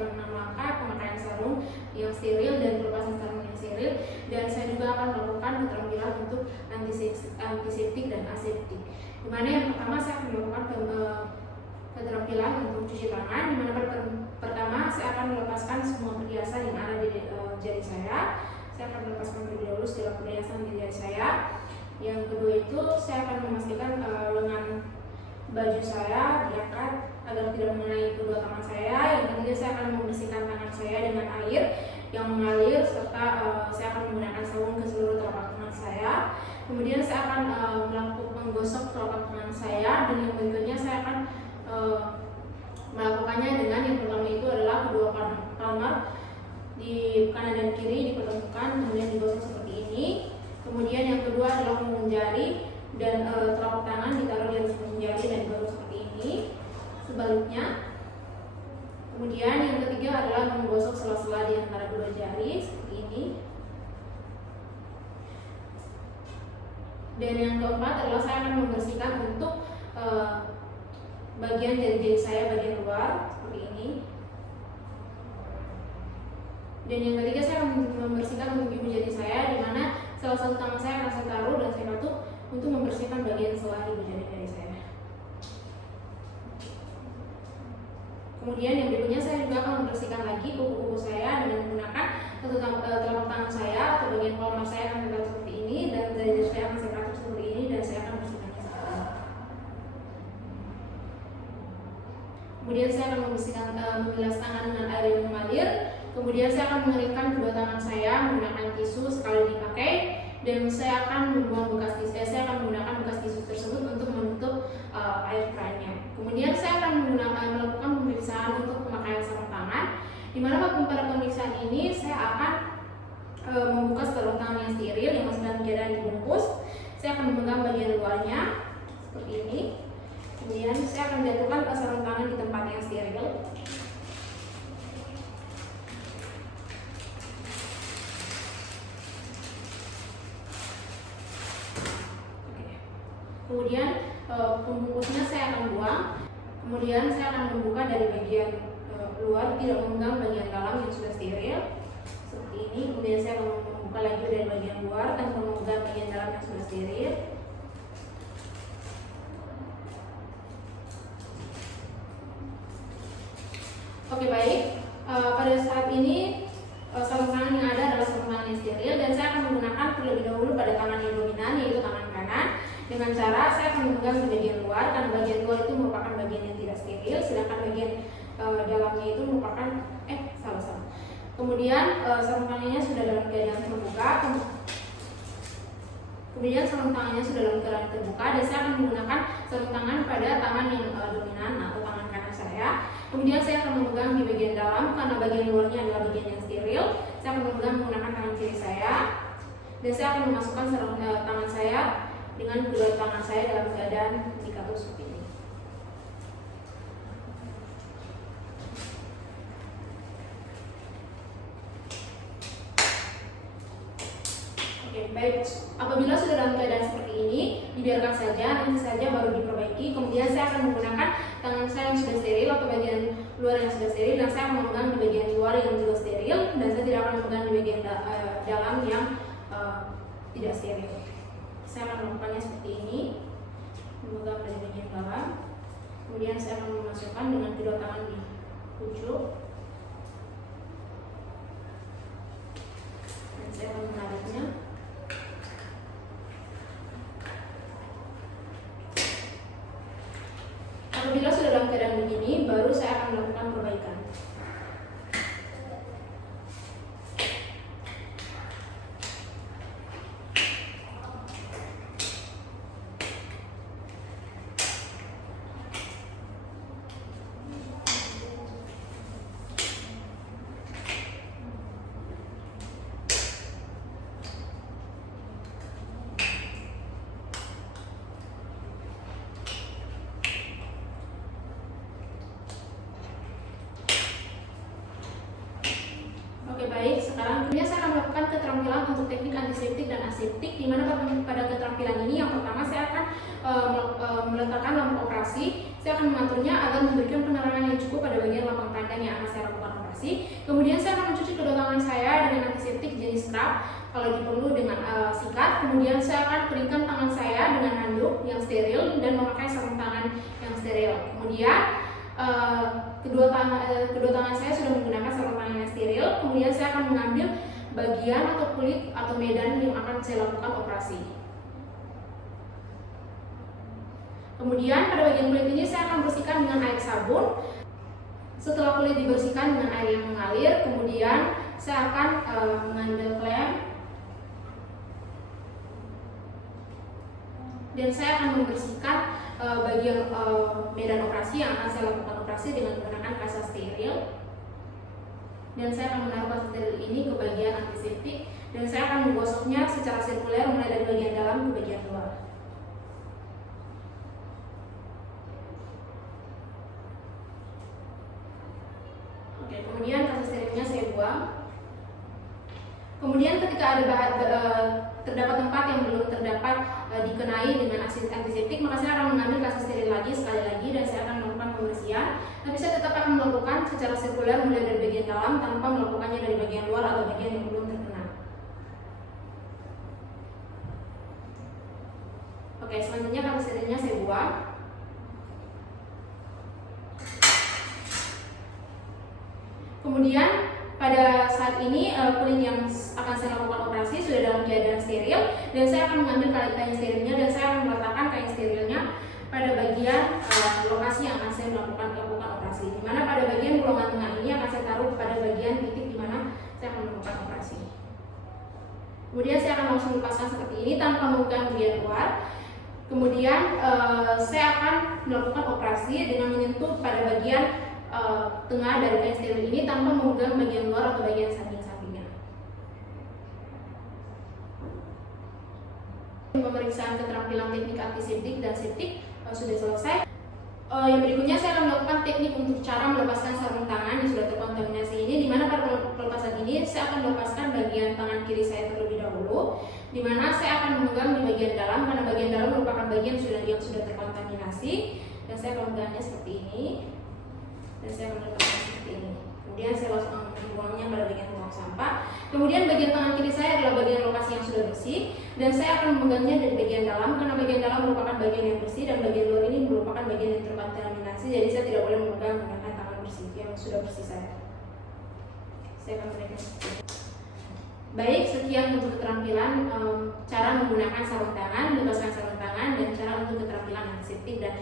dalam 6 langkah: pemakaian sarung yang steril dan pelepasan sarung yang steril. Dan saya juga akan melakukan keterampilan untuk antiseptik dan aseptik. Dimana yang pertama saya akan melakukan keterampilan untuk cuci tangan, dimana pertama saya akan melepaskan semua perhiasan yang ada di jari saya. Saya akan melepaskan terlebih dahulu segala perhiasan di jari saya. Yang kedua itu saya akan memastikan lengan baju saya diangkat agar tidak mengenai kedua tangan saya. Yang ketiga, saya akan membersihkan tangan saya dengan air yang mengalir, serta saya akan menggunakan sabun ke seluruh telapak tangan saya. Kemudian saya akan menggosok telapak tangan saya, dan yang berikutnya saya akan melakukannya dengan yang pertama itu adalah kedua palmar di kanan dan kiri dipertemukan, kemudian digosok seperti ini. Kemudian yang kedua adalah ujung jari dan telapak tangan ditaruh di atas ujung jari dan digosok seperti ini. Sebaliknya. Kemudian yang ketiga adalah menggosok sela-sela di antara kedua jari seperti ini. Dan yang keempat adalah saya akan membersihkan untuk bagian jari-jari saya bagian luar seperti ini. Dan yang ketiga saya akan membersihkan untuk ibu jari saya, di mana salah satu tangan saya akan saya taruh dan saya katuk untuk membersihkan bagian sela ibu jari saya. Kemudian yang berikutnya saya juga akan membersihkan lagi kuku-kuku saya dengan menggunakan telapak tangan saya atau bagian palmar saya akan saya taruh seperti ini, dan jari saya akan saya katuk seperti ini, dan saya akan membersihkannya seperti ini. Kemudian saya akan membersihkan membilas tangan dengan air yang mengalir. Kemudian saya akan mengeringkan kedua tangan saya menggunakan tisu sekali dipakai, dan saya akan membuang bekas tisu. Saya akan menggunakan bekas tisu tersebut untuk menutup air kerannya. Kemudian saya akan melakukan pemeriksaan untuk pemakaian sarung tangan, di mana pada pemeriksaan ini saya akan membuka sarung tangan yang steril yang masih dalam keadaan dibungkus. Saya akan memegang bagian luarnya seperti ini. Kemudian saya akan jatuhkan sarung tangan di tempat yang steril. Kemudian pembungkusnya saya akan buang. Kemudian saya akan membuka dari bagian luar, tidak memegang bagian dalam yang sudah steril seperti ini. Kemudian saya akan membuka lagi dari bagian luar tanpa memegang bagian dalam yang sudah steril. Oke, baik. Pada saat ini sarung tangan yang ada adalah sarung tangan yang steril, dan saya akan menggunakan terlebih dahulu pada tangan yang dominan, yaitu tangan kanan. Dengan cara saya akan memegang di bagian luar, karena bagian luar itu merupakan bagian yang tidak steril, sedangkan bagian dalamnya itu merupakan salah. Kemudian sarung tangannya sudah dalam keadaan terbuka. Kemudian sarung tangannya sudah dalam keadaan terbuka, dan saya akan menggunakan sarung tangan pada tangan yang dominan atau tangan kanan saya. Kemudian saya akan memegang di bagian dalam, karena bagian luarnya adalah bagian yang steril. Saya akan memegang menggunakan tangan kiri saya, dan saya akan memasukkan sarung tangan saya dengan kedua tangan saya dalam keadaan dikatuk seperti ini. Oke, baik. Apabila sudah dalam keadaan seperti ini, dibiarkan saja, nanti saja baru diperbaiki. Kemudian saya akan menggunakan tangan saya yang sudah steril atau bagian luar yang sudah steril, dan saya akan memegang di bagian luar yang juga steril, dan saya tidak akan memegang di bagian dalam yang tidak steril. Saya akan melakukannya seperti ini, memegang dari bagian dalam. Kemudian saya akan memasukkan dengan kedua tangan di ujung, dan saya akan menariknya. Apabila sudah dalam keadaan begini, baru saya akan melakukan perbaikan. Oke, baik. Sekarang saya akan melakukan keterampilan untuk teknik antiseptik dan aseptik, di mana pada keterampilan ini yang pertama saya akan meletakkan lampu operasi. Saya akan mengaturnya agar memberikan penerangan yang cukup pada bagian lapang pandan yang akan saya lakukan operasi. Kemudian saya akan mencuci kedua tangan saya dengan antiseptik jenis scrub, kalau diperlu dengan sikat. Kemudian saya akan keringkan tangan saya dengan handuk yang steril dan memakai sarung tangan yang steril. Kemudian kedua tangan saya sudah menggunakan sarung tangan yang steril. Kemudian saya akan mengambil bagian atau kulit atau medan yang akan saya lakukan operasi. Kemudian pada bagian kulit ini saya akan bersihkan dengan air sabun. Setelah kulit dibersihkan dengan air yang mengalir, kemudian saya akan mengambil klem dan saya akan membersihkan bagian medan operasi yang akan saya lakukan operasi dengan menggunakan kasa steril. Dan saya akan menaruh kasa steril ini ke bagian antiseptik dan saya akan menggosoknya secara sirkuler mulai dari bagian dalam ke bagian luar. Oke, kemudian kasa sterilnya saya buang. Kemudian ketika terdapat tempat yang belum terdapat dikenai dengan antiseptik, maka saya akan mengambil kasa steril lagi sekali lagi dan saya akan melakukan pembersihan. Tapi saya tetap akan melakukan secara sirkuler mulai dari bagian dalam tanpa melakukannya dari bagian luar atau bagian yang belum terkena. Oke, selanjutnya kasa sterilnya saya buang. Kemudian pada saat ini kulit yang akan saya lakukan operasi sudah dalam keadaan steril dan saya akan mengambil kain sterilnya dan saya akan meletakkan kain sterilnya pada bagian lokasi yang akan saya lakukan operasi. Di mana pada bagian bolongan tengah ini akan saya taruh pada bagian titik di mana saya akan melakukan operasi. Kemudian saya akan langsung lepaskan seperti ini tanpa memegang bagian luar. Kemudian saya akan melakukan operasi dengan menyentuh pada bagian tengah dari kain steril ini tanpa memegang bagian luar atau bagian samping-sampingnya. Pemeriksaan keterampilan teknik antiseptik dan septik sudah selesai. Yang berikutnya saya akan melakukan teknik untuk cara melepaskan sarung tangan yang sudah terkontaminasi ini, di mana pada pelepasan ini saya akan melepaskan bagian tangan kiri saya terlebih dahulu, di mana saya akan memegang di bagian dalam karena bagian dalam merupakan bagian yang sudah terkontaminasi dan saya akan memegangnya seperti ini. Dan saya akan letakkan seperti ini. Kemudian saya langsung membuangnya pada bagian buang sampah. Kemudian bagian tangan kiri saya adalah bagian lokasi yang sudah bersih dan saya akan memegangnya dari bagian dalam karena bagian dalam merupakan bagian yang bersih dan bagian luar ini merupakan bagian yang terkontaminasi. Jadi saya tidak boleh memegang menggunakan tangan bersih yang sudah bersih saya. Saya akan berikan. Baik, sekian untuk keterampilan cara menggunakan sarung tangan, lepaskan sarung tangan, dan cara untuk keterampilan antiseptik dan